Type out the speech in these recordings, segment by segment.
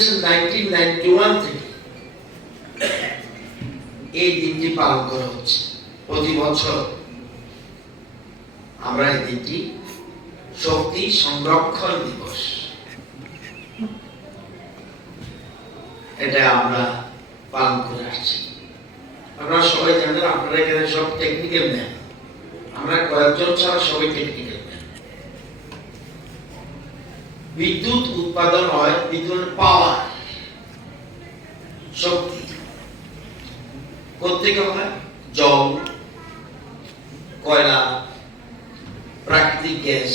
বাংলাদেশের nineteen ninety one থেকে এই দিনটি পালন করা হচ্ছে। প্রতি বছর আমরা এই দিনটি শক্তি সংরক্ষণ দিবস। এটা আমরা পালন করে আসছি। আপনারা সবাই জানেন, আপনারা এখানে সব টেকনিক্যাল ম্যান আমরা কয়েকজন ছাড়া সবাই টেকনিক্যাল বিদ্যুৎ উৎপাদন হয় বিদ্যুৎ পাওয়ার। শক্তি। কোথেকে হয়? জল, কয়লা, প্রাকৃতিক গ্যাস,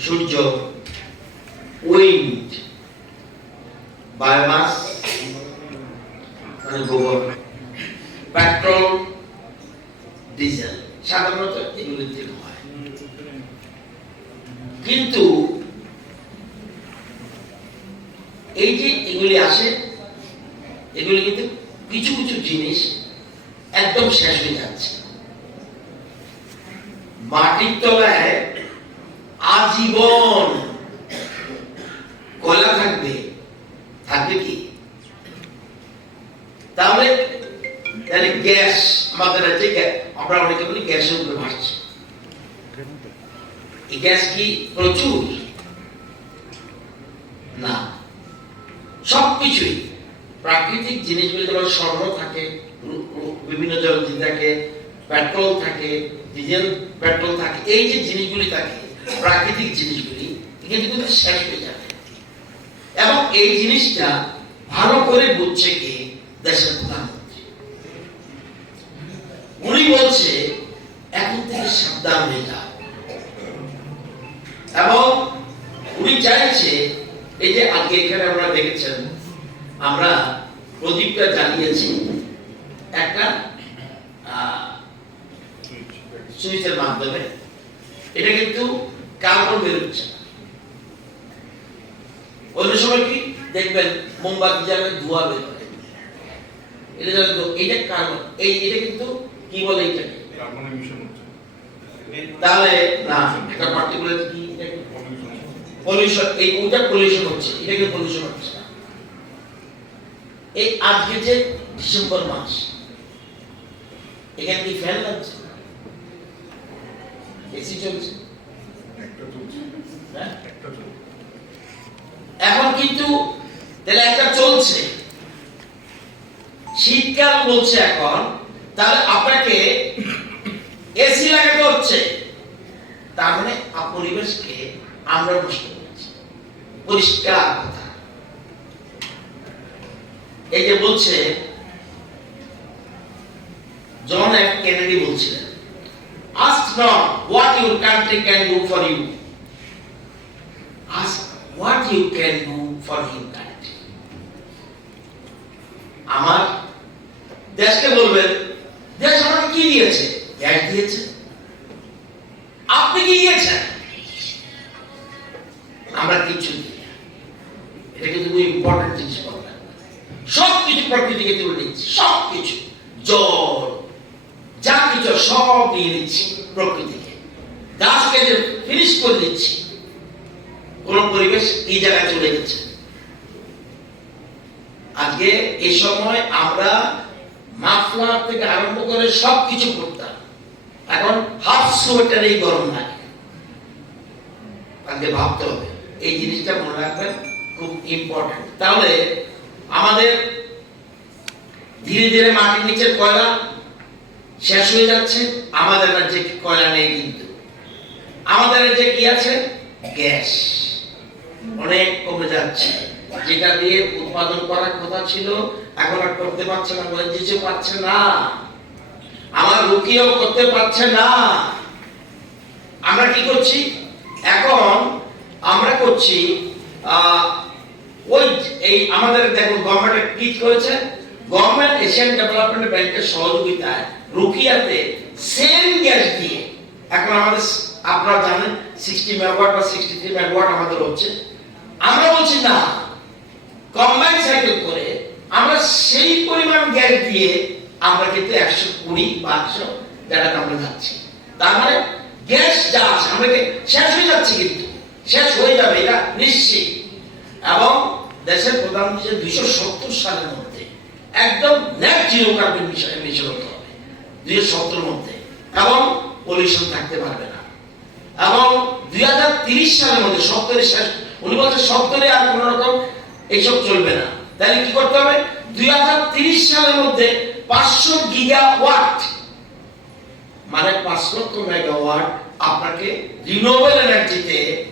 সূর্য উইন্ড বায়োমাস মানে গোবর পেট্রোল ডিজেল সাধারণত এগুলি থেকে কিন্তু এই যে এগুলি আসে এগুলি কিন্তু কিছু কিছু জিনিস একদম শেষ হয়ে যাচ্ছে। মাটির তলায় আজীবন কলা থাকবে। থাকবে কি? তাহলে গ্যাস, আমাদের আছে আমরা অনেকে বলি গ্যাসের উপরে ভাসছে। এই কি প্রচুর না সবকিছুই প্রাকৃতিক জিনিসগুলি যেমন স্বর্ণ থাকে বিভিন্ন জ্বলতি থাকে, পেট্রোল থাকে, ডিজেল, পেট্রোল থাকে, এই যে জিনিসগুলি থাকে, প্রাকৃতিক জিনিসগুলি কিন্তু কিন্তু শেষ হয়ে যাবে। এবং এই জিনিসটা ভালো করে বুঝছে কি? দেশের প্রধানমন্ত্রী। উনি বলছে, এখন থেকে সাবধান হয়ে যাও। এবং উনি চাইছে এই যে আজকে এখানে আমরা দেখেছেন আমরা প্রদীপটা জ্বালিয়েছি একটা সুইচের মাধ্যমে। এটা কিন্তু কার্বন বেরোচ্ছে অন্য সময় কি দেখবেন মোমবাতি জ্বালালে ধোঁয়া বের হয়। এটা জানেন তো এইটা কার্বন এই এটা কিন্তু কি বলে এটাকে? তাহলে না একটা পার্টিকুলার কি? পলিউশন এই ওটা পলিউশন হচ্ছে? এটা কিন্তু পলিউশন হচ্ছে। না এই আজকে যে ডিসেম্বর মাস। এখানে কি ফ্যান লাগছে? এসি চলছে? হ্যাঁ? চলছে। এখন কিন্তু তাহলে একটা চলছে। শীতকাল বলছে এখন তাহলে আপনাকে এসি লাগাতে হচ্ছে। তার মানে পরিবেশকে আমরা নষ্ট পরিষ্কার কথা। এই যে বলছে, জন এফ কেনেডি বলছিলেন ask not what your country can do for you what you can do for your country. আমার দেশকে বলবেন, দেশ আমাকে কি দিয়েছে? গ্যাস দিয়েছে। আপনি কি দিয়েছেন? আমরা কিছু দিই না। এটা কিন্তু খুব ইম্পর্টেন্ট জিনিস সব কিছু প্রকৃতিকে তুলে নিচ্ছি সব জল, যা কিছু, সব নিয়ে নিচ্ছি প্রকৃতিকে। গাছকে ফিনিশ করে দিচ্ছি কোন পরিবেশ এই জায়গায় চলে গেছে। আজকে এই সময় আমরা মাফলার থেকে আরম্ভ করে সব কিছু করতাম। এখন হাফ সোয়েটারেই গরম লাগে। আজকে ভাবতে হবে। এই জিনিসটা মনে রাখবেন খুব ইম্পর্টেন্ট তাহলে আমাদের ধীরে ধীরে মাটির নিচের কয়লা শেষ হয়ে যাচ্ছে, আমাদের রাজ্যে কয়লা নেই কিন্তু। আমাদের রাজ্যে কি আছে? গ্যাস। অনেক কমে যাচ্ছে। যেটা দিয়ে উৎপাদন করার কথা ছিল, এখন আর করতে পারছে না মঞ্জিসও পাচ্ছে না। আমার রুকিও করতে পারছে না। আমরা কি করছি? এখন আমরা করছি ওই এই আমাদের দেখুন গভর্নমেন্ট কি করেছে। গভর্নমেন্ট এশিয়ান ডেভেলপমেন্ট ব্যাংকের সহযোগিতায় রুকিয়াতে সেম গ্যাস দিয়ে, এখন আমাদের আপনারা জানেন সিক্সটি মেগাওয়াট বা সিক্সটি থ্রি মেগাওয়াট আমাদের হচ্ছে। আমরা বলছি না কম্বাইন সাইকেল করে আমরা সেই পরিমাণ গ্যাস দিয়ে আমরা কিন্তু একশো কুড়ি বা একশো জায়গাতে আমরা যাচ্ছি। তার মানে গ্যাস যা আছে আমরা শেষ হয়ে যাচ্ছে কিন্তু। শেষ হয়ে যাবে, এটা নিশ্চিত। এবং দেশের যে দুইশো সত্তর সালের মধ্যে একদম ন্যাক জিরো কার্বন মিশন হতে হবে। দুইশো সত্তর মধ্যে। এবং পলিউশন থাকতে পারবে না। এবং দুই হাজার তিরিশ সালের মধ্যে সত্তরের শেষ, উনি বলছে সত্তরে আর কোন রকম এইসব চলবে না। তাহলে কি করতে হবে? দুই হাজার তিরিশ সালের মধ্যে পাঁচশো গিগা ওয়াট মানে পাঁচ লক্ষ মেগাওয়াট আপনাকে রিনিউয়েবল এনার্জিতে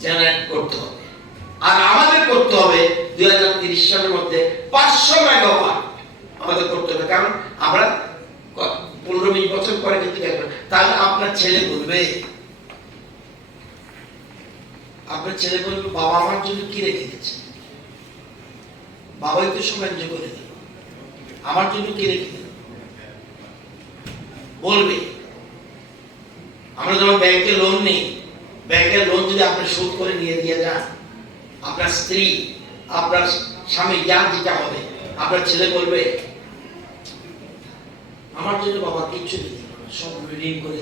জেনারেট করতে হবে। আর আমাদের করতে হবে দুই হাজার তিরিশ সালের মধ্যে পাঁচশো মেগাওয়াট আমাদের করতে হবে। কারণ আমরা পনেরো বিশ বছর পরে কিন্তু তাহলে আপনার ছেলে বলবে, আপনার ছেলে বলবে, বাবা আমার জন্য কি রেখে গেছে? বাবাই তো সৌভাগ্য করে দিল। আমার জন্য কি রেখে দিল? বলবে। আমরা যখন ব্যাংকে লোন নেই ব্যাংকের লোন যদি আপনি শোধ করে নিয়ে দিয়ে যান, আপনার স্ত্রী আপনার স্বামী যার যেটা হবে। আপনার ছেলে বলবে আমার জন্য বাবা কিচ্ছু দিল না, সব করে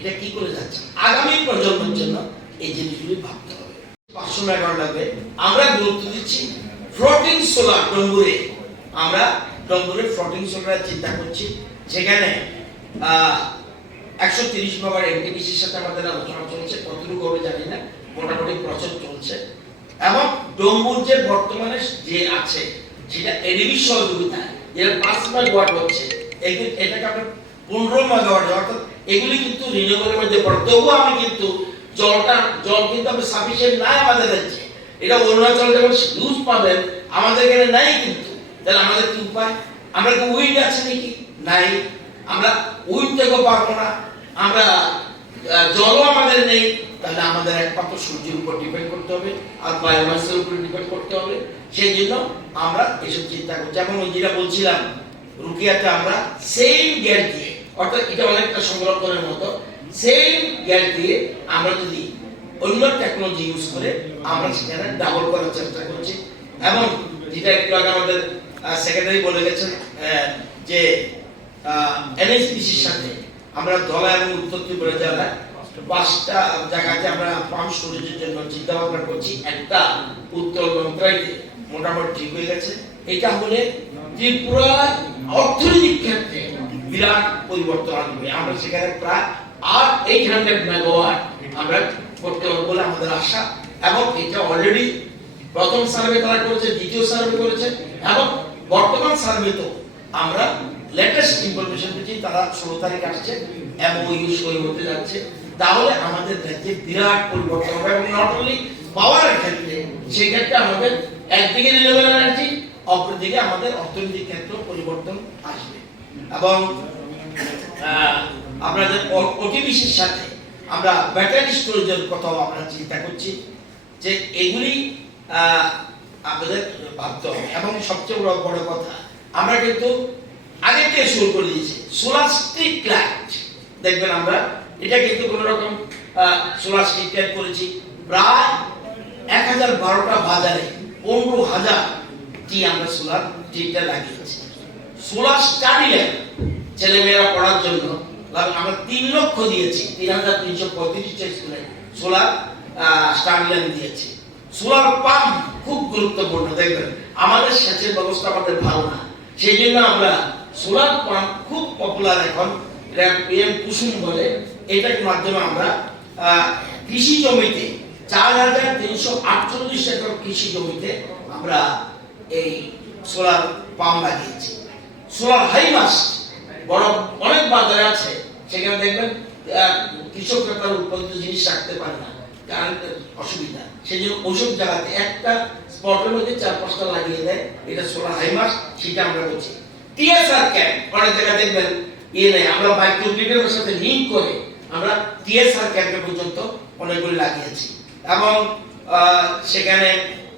এটা কি করে যাচ্ছে? আগামী প্রজন্মের জন্য এই জিনিসগুলি ভাবতে হবে। পাঁচশো লাগবে। আমরা গুরুত্ব দিচ্ছি ফ্লোটিং সোলার আমরা ফ্লোটিং সোলার চিন্তা করছি সেখানে একশো তিরিশ মেগাওয়াট এনটিপিসির সাথে আমাদের আলোচনা চলছে। কতটুকু হবে জানি না। মোটামুটি প্রচার চলছে। এবং ডম্বুর যে বর্তমানে যে আছে, যেটা এডিবি সহযোগিতায় যেটা পাঁচ মেগাওয়াট হচ্ছে এটাকে আমরা পনেরো মেগাওয়াট অর্থাৎ এগুলি কিন্তু রিনিউয়েবলের মধ্যে পড়ে। তবুও আমি কিন্তু জলটা জল কিন্তু আমি সাফিসিয়েন্ট নাই আমাদের রাজ্যে এটা অরুণাচল যেমন ইউজ পাবেন, আমাদের এখানে নাই কিন্তু। তাহলে আমাদের কি উপায়? আমরা কি উইন্ড আছে নাকি? নাই। আমরা উইন্ড থেকেও পারব না। আমরা জলও আমাদের নেই। তাহলে আমাদের একমাত্র সূর্যের উপর ডিপেন্ড করতে হবে আর বায়োমাসের উপর ডিপেন্ড করতে হবে। সেই জন্য আমরা এসব চিন্তা করছি। যেমন ওই যেটা বলছিলাম, রুকিয়াতে আমরা সেম গ্যাস দিয়ে, অর্থাৎ এটা অনেকটা সংরক্ষণের মতো সেম গ্যাস দিয়ে আমরা যদি অন্য টেকনোলজি ইউজ করে, আমরা সেখানে ডাবল করার চেষ্টা করছি। এবং যেটা একটু আগে আমাদের সেক্রেটারি বলে গেছেন যে এনএসপিসির সাথে আমরা ধলা এবং উত্তর ত্রিপুরা জেলায় পাঁচটা জায়গাতে আমরা পাম্প স্টোরেজের জন্য চিন্তা ভাবনা করছি। একটা উত্তর মন্ত্রাইতে মোটামুটি ঠিক হয়ে গেছে। এটা হলে ত্রিপুরা অর্থনৈতিক ক্ষেত্রে বিরাট পরিবর্তন আনবে। আমরা সেখানে প্রায় আর এইট হান্ড্রেড মেগাওয়াট আমরা করতে পারব বলে আমাদের আশা। এবং এটা অলরেডি প্রথম সার্ভে তারা করেছে, দ্বিতীয় সার্ভে করেছে। এবং বর্তমান সার্ভে তো আমরা লেটেস্ট ইনফরমেশন পেয়েছি, তারা ষোলো তারিখ আসছে এমওইউ সই হতে যাচ্ছে। তাহলে আমাদের রাজ্যে বিরাট পরিবর্তন হবে এবং নট অনলি পাওয়ারের ক্ষেত্রে, সেই ক্ষেত্রে আমাদের একদিকে রিনিউয়েবল এনার্জি অপরদিকে আমাদের অর্থনৈতিক ক্ষেত্রে পরিবর্তন আসবে। এবং আপনাদের ওটিবিসির সাথে আমরা ব্যাটারি স্টোরেজের কথাও আমরা চিন্তা করছি যে এগুলি আমাদের ভাবতে হবে। এবং সবচেয়ে বড় বড় কথা, আমরা কিন্তু আগে থেকে শুরু করে দিয়েছি সোলার স্ট্রিট লাইট দেখবেন আমরা এটা কিন্তু কোনো রকম সোলার স্ট্রিট করেছি। প্রায় এক হাজার বারোটা বাজারে পনেরো হাজার টি আমরা সোলার স্ট্রিট লাগিয়েছি। সোলার স্টাডি ল্যাব ছেলে মেয়েরা পড়ার জন্য আমরা তিন লক্ষ দিয়েছি, তিন হাজার তিনশো পঁয়ত্রিশটা স্কুলে সোলার স্টাডি ল্যাব দিয়েছি। সোলার পাম্প খুব গুরুত্বপূর্ণ, দেখবেন, আমাদের সেচের ব্যবস্থা আমাদের ভালো না। সেই জন্য আমরা সোলার পাম্প খুব পপুলার এখন, এটা পিএম কুসুম বলে। এটার মাধ্যমে আমরা কৃষি জমিতে চার হাজার তিনশো আটচল্লিশ একর কৃষি জমিতে আমরা এই সোলার পাম্প লাগিয়েছি। সোলার হাইমাস বড়, অনেক বাজারে আছে, সেখানে দেখবেন কৃষকরা তার উৎপাদিত জিনিস রাখতে পারে না কারেন্টের অসুবিধা। সেই জন্য ওইসব জায়গাতে একটা স্পটের মধ্যে চার পাঁচটা লাগিয়ে দেয়, এটা সোলার হাইমাস সেটা আমরা বলছি টিএসআর ক্যাম্প অনেক জায়গায় দেখবেন ইয়ে নেই, আমরা মাইক্রোগ্রিডের সাথে লিঙ্ক করে আমরা টিএসআর ক্যাম্পে পর্যন্ত অনেকগুলি লাগিয়েছি। এবং সেখানে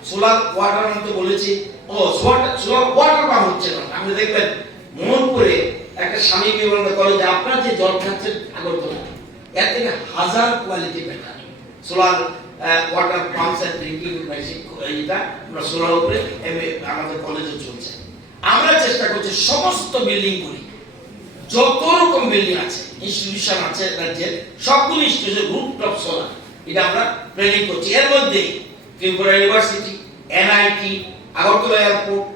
সোলার ওয়াটার মধ্যে বলেছি। ও সোলার ওয়াটার পাম্প হচ্ছে না। আপনি দেখবেন, মোহনপুরে একটা স্বামী বিবেকানন্দ কলেজ আপনার যে জল খাচ্ছেন আগরতলা, এর থেকে হাজার quality better solar water pumps and drinking এটা আমরা সোলার উপরে. আমাদের কলেজে চলছে। আমরা চেষ্টা করছি সমস্ত বিল্ডিং গুলি যত রকম বিল্ডিং আছে ইনস্টিটিউশন আছে, রাজ্যের, সবগুলো ইনস্টিটিউশন রুফ টপ সোলার এটা আমরা প্ল্যানিং করছি। এর মধ্যে Tripura university NIT Agartala airport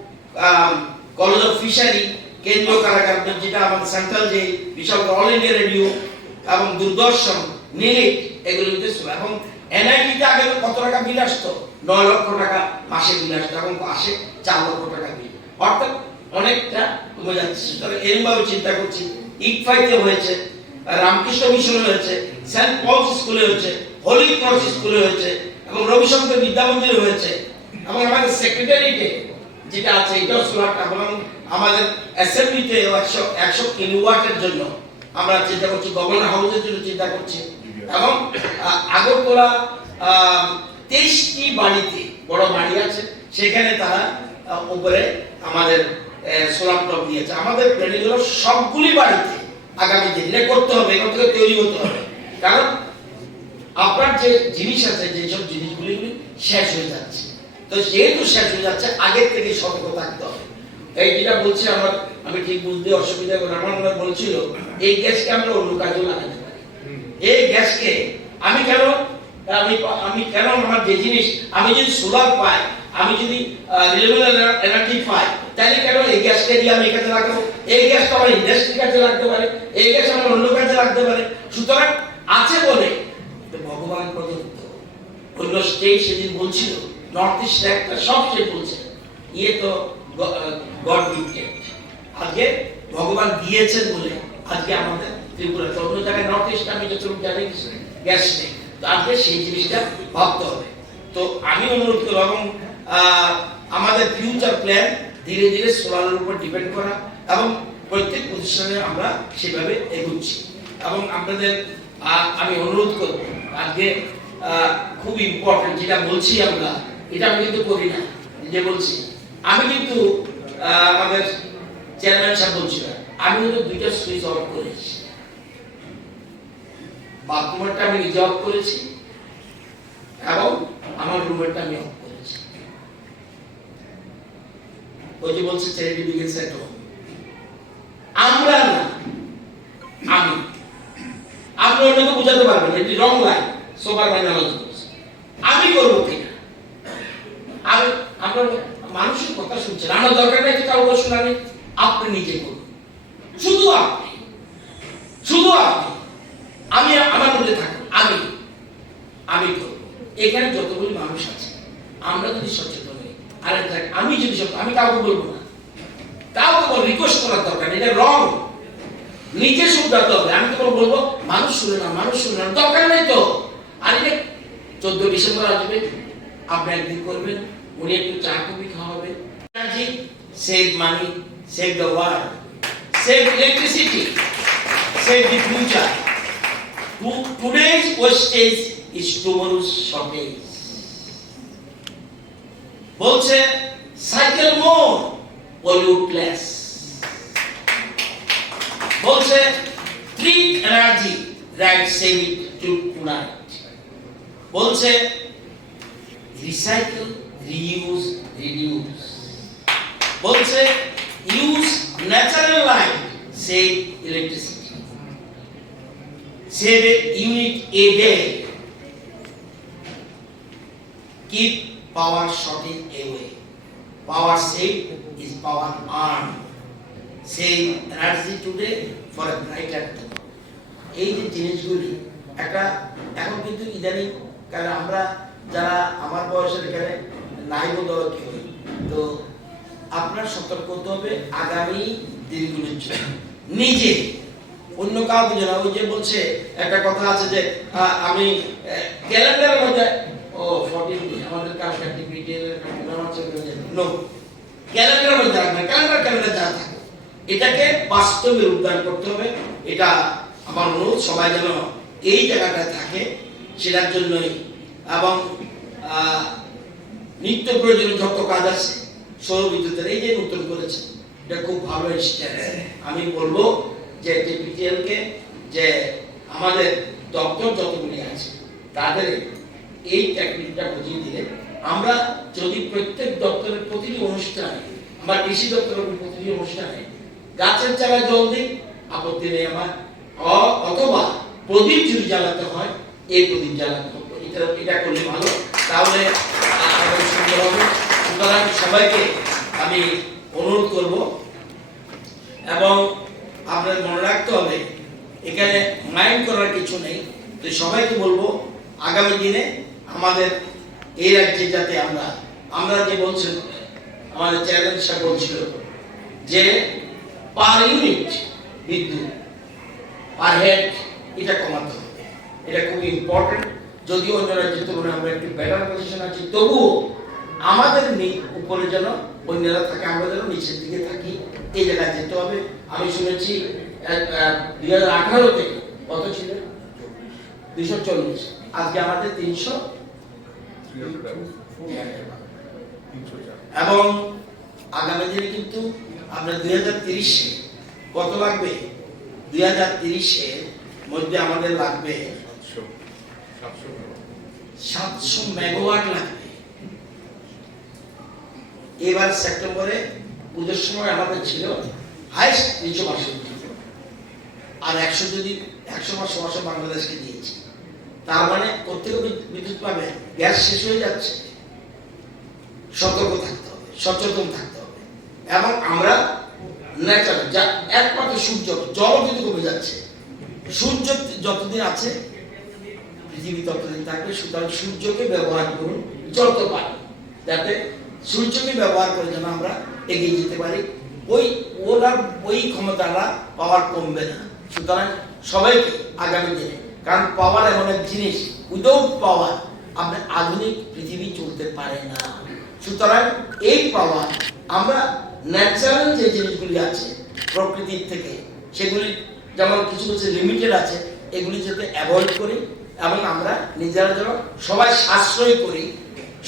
college of fishery কেন্দ্রীয় কারাগার যেটা আমাদের সেন্ট্রাল যে বিশাল অল ইন্ডিয়া রেডিও এবং দূরদর্শন মিনিট এগুলো নিতে ছিল এবং এনআইটিতে আগে কত টাকা বিল আসতো? নয় লক্ষ টাকা মাসে বিল আসতো এখন আসে চার লক্ষ টাকা বিল অর্থাৎ অনেকটা কমে যাচ্ছে। সুতরাং এরকমভাবে চিন্তা করছি। ইকফাইতে হয়েছে, রামকৃষ্ণ মিশনে হয়েছে, সেন্ট পলস স্কুলে হয়েছে, হোলি ক্রস স্কুলে হয়েছে, এবং রবিশঙ্কর বিদ্যা মন্দিরে হয়েছে। এবং আমাদের সেক্রেটারিতে যেটা আছে এটাও সোলার এবং আমাদের অ্যাসেম্বলিতে একশো একশো কিলোওয়াটের জন্য আমরা চিন্তা করছি, গভর্নর হাউসের জন্য চিন্তা করছি। এবং আগরতলা তেইশটি বাড়িতে বড় বাড়ি আছে, সেখানে তারা উপরে আমাদের সোলার টপ দিয়েছে। আমাদের প্ল্যানিং হলো সবগুলি বাড়িতে আগামী দিন করতে হবে, এখান থেকে তৈরি হতে হবে। কারণ আপনার যে জিনিস আছে যেসব জিনিসগুলি শেষ হয়ে যাচ্ছে। তো যেহেতু শেষ হয়ে যাচ্ছে, আগের থেকে সতর্ক থাকতে হবে। এই যেটা বলছি, আমার আমি ঠিক বুঝতে অসুবিধা করে আমার মনে বলছিল, এই গ্যাসকে আমরা অন্য কাজেও লাগাতে পারি। এই গ্যাসকে আমি কেন আমি আমি কেন আমার যে জিনিস আমি যদি সোলার পাই, আমি যদি রিলেবল এনার্জি পাই তাহলে কেন এই গ্যাসকে দিয়ে আমি এখানে লাগাবো এই গ্যাসটা আমার ইন্ডাস্ট্রি কাজে লাগতে পারে, এই গ্যাস আমার অন্য কাজে লাগতে পারে। সুতরাং আছে বলে ভগবান প্রদত্ত। অন্য স্টেট সেদিন বলছিল নর্থ ইস্ট একটা সব বলছে ইয়ে তো গড আজকে ভগবান দিয়েছেন বলে আজকে আমাদের ত্রিপুরা তো অন্য জায়গায় নর্থ ইস্ট আমি যতটুকু জানি গ্যাস নেই তো আজকে সেই জিনিসটা ভাবতে হবে। তো আমি অনুরোধ করব, এবং আমাদের ফিউচার প্ল্যান ধীরে ধীরে সোলারের উপর ডিপেন্ড করা এবং প্রত্যেক প্রতিষ্ঠানে আমরা সেভাবে এগুচ্ছি। এবং আপনাদের আমি অনুরোধ করব, আজকে খুব ইম্পর্টেন্ট যেটা বলছি আমরা, এটা আমি কিন্তু করি না, যে বলছি, আমি কিন্তু আমাদের চেয়ারম্যান সাহেব বলছিলেন, আমি কিন্তু দুইটা সুইচ অফ করেছি। বাথরুমেরটা আমি নিজে অফ করেছি এবং আমার রুমেরটা আমি অফ করেছি ওই যে বলছে চ্যারিটি বিগিনস এট হোম আমরা না, আমি, আপনি অন্যকে বোঝাতে পারবেন, এটি রং লাইন সোপার মাইনালজি আমি করব কিনা? আমি, আপনার মানুষের কথা শুনছেন, আমার দরকার নেই কারও শোনা নেই আপনি নিজে করুন শুধু আপনি শুধু আপনি আমি আমার মধ্যে থাকুন আমি আমি করব এখানে যতগুলি মানুষ আছে আমরা যদি সচেতন হই আর দেখ আমি যদি সচেতন আমি কাউকে বলব না কাউকে বল রিকোয়েস্ট করার দরকার নেই এটা রং নিজে শুনতে হবে আমি তো বলব শুনে না, মানুষ শুনে না, দরকার নেই তো। আর চোদ্দ ডিসেম্বর আসবে, আপনি একদিন করবেন, উনি একটু চা coffee energy save money save the world save electricity save the future wastage is tomorrow's shortage. বলছে সাইকেল মোর পলিউট লেস বলছে energy Right save it to tonight বলছে রিসাইকেল রিইউজ রিডিউস বলছে use natural light save electricity save a unit a day. Keep power shortage away. Power saved is power earned. Save energy today for a brighter tomorrow. এই যে জিনিসগুলি, একটা এখন কিন্তু ইদানিং কারণ আমরা যারা আমার বয়সের এখানে নাই কি তো আপনার সতর্ক হতে হবে আগামী দিনগুলির জন্য। নিজে, অন্য কাউকে জানা ওই যে বলছে, একটা কথা আছে যে আমি ক্যালেন্ডারের মধ্যে, ও ফর্টিন আমাদের ডিগ্রিটের নো ক্যালেন্ডারের মধ্যে রাখবেন ক্যালেন্ডার ক্যালেন্ডার যা থাকে, এটাকে বাস্তবে রূপদান করতে হবে, এটা আমার অনুরোধ সবাই যেন এই জায়গাটায় থাকে, সেটার জন্যই। এবং নিত্য প্রয়োজনীয় যত কাজ আছে, সৌর বিদ্যুতের এই যে নতুন করেছে, এটা খুব ভালো স্ট্যান্স আমি বলব যে কে যে আমাদের দপ্তর যতগুলি আছে, তাদের এই টেকনিকটা বুঝিয়ে দিলে আমরা যদি প্রত্যেক দপ্তরের প্রতিটি অনুষ্ঠানে, আমরা কৃষি দপ্তরের প্রতিটি অনুষ্ঠানে গাছের চারা জল দিই, আপত্তি নেই আমার। অথবা প্রদীপ যদি জ্বালাতে হয়, এই প্রদীপ জ্বালাতে হবে। এটা এটা করলে ভালো। তাহলে সুন্দর হবে সুতরাং সবাইকে আমি অনুরোধ করব, এবং আপনাদের মনে রাখতে হবে, এখানে মাইন্ড করার কিছু নেই। তো সবাইকে বলব, আগামী দিনে আমাদের এই রাজ্যে যাতে আমরা আমরা যে বলছেন আমাদের সাহেব বলছিল যে, পার ইউনিট বিদ্যুৎ পার হেড এটা কমাতে হবে। এটা খুব ইম্পর্টেন্ট যদিও অন্য রাজ্যের তুলনায় আমরা একটু বেটার পজিশন আছি, তবুও আমাদের উপরে যেন অন্যরা থাকে, আমরা যেন নিচের দিকে থাকি, এই জায়গায় যেতে হবে। আমি শুনেছি দুই হাজার আঠারোতে কত ছিল? দুইশো চল্লিশ। আজকে আমাদের তিনশো? এবং আগামী দিনে কিন্তু আপনার দুই হাজার তিরিশে কত লাগবে? দুই হাজার তিরিশের মধ্যে আমাদের লাগবে সাতশো মেগাওয়াট। লাগবে। এবার সেপ্টেম্বরে পুজোর সময় আমাদের ছিল হাইস্ট তিনশো বাষট্টি। আর একশো যদি একশো মাসে বাংলাদেশকে দিয়েছি। তার মানে প্রত্যেকে বিদ্যুৎ পাবে গ্যাস শেষ হয়ে যাচ্ছে। সতর্ক থাকতে হবে সচেতন থাকতে হবে। এবং আমরা ন্যাচারাল যা একমাত্র সূর্য, জল কিন্তু কমে যাচ্ছে। সূর্য যতদিন আছে, পৃথিবী ততদিন থাকবে, সুতরাং সূর্যকে ব্যবহার করুন যত পারি যাতে সূর্যকে ব্যবহার করে যেন আমরা এগিয়ে যেতে পারি। ওই, ওরা ওই ক্ষমতাটা পাওয়ার কমবে না। সুতরাং সবাইকে আগামী দিনে, কারণ পাওয়ার এমন এক জিনিস উইদাউট পাওয়ার আপনার আধুনিক পৃথিবী চলতে পারে না। সুতরাং এই পাওয়ার আমরা ন্যাচারাল যে জিনিসগুলি আছে প্রকৃতির থেকে, সেগুলি যেমন কিছু কিছু লিমিটেড আছে, এগুলি যাতে অ্যাভয়েড করি এবং আমরা নিজেরা যেন সবাই সাশ্রয় করি,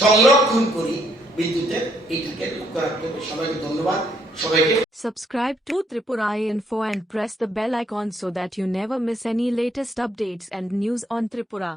সংরক্ষণ করি বিদ্যুতের এইটাকে লক্ষ্য রাখতে হবে সবাইকে ধন্যবাদ সবাইকে Subscribe to Tripura Info and press the bell icon so that you never miss any latest updates and news on Tripura.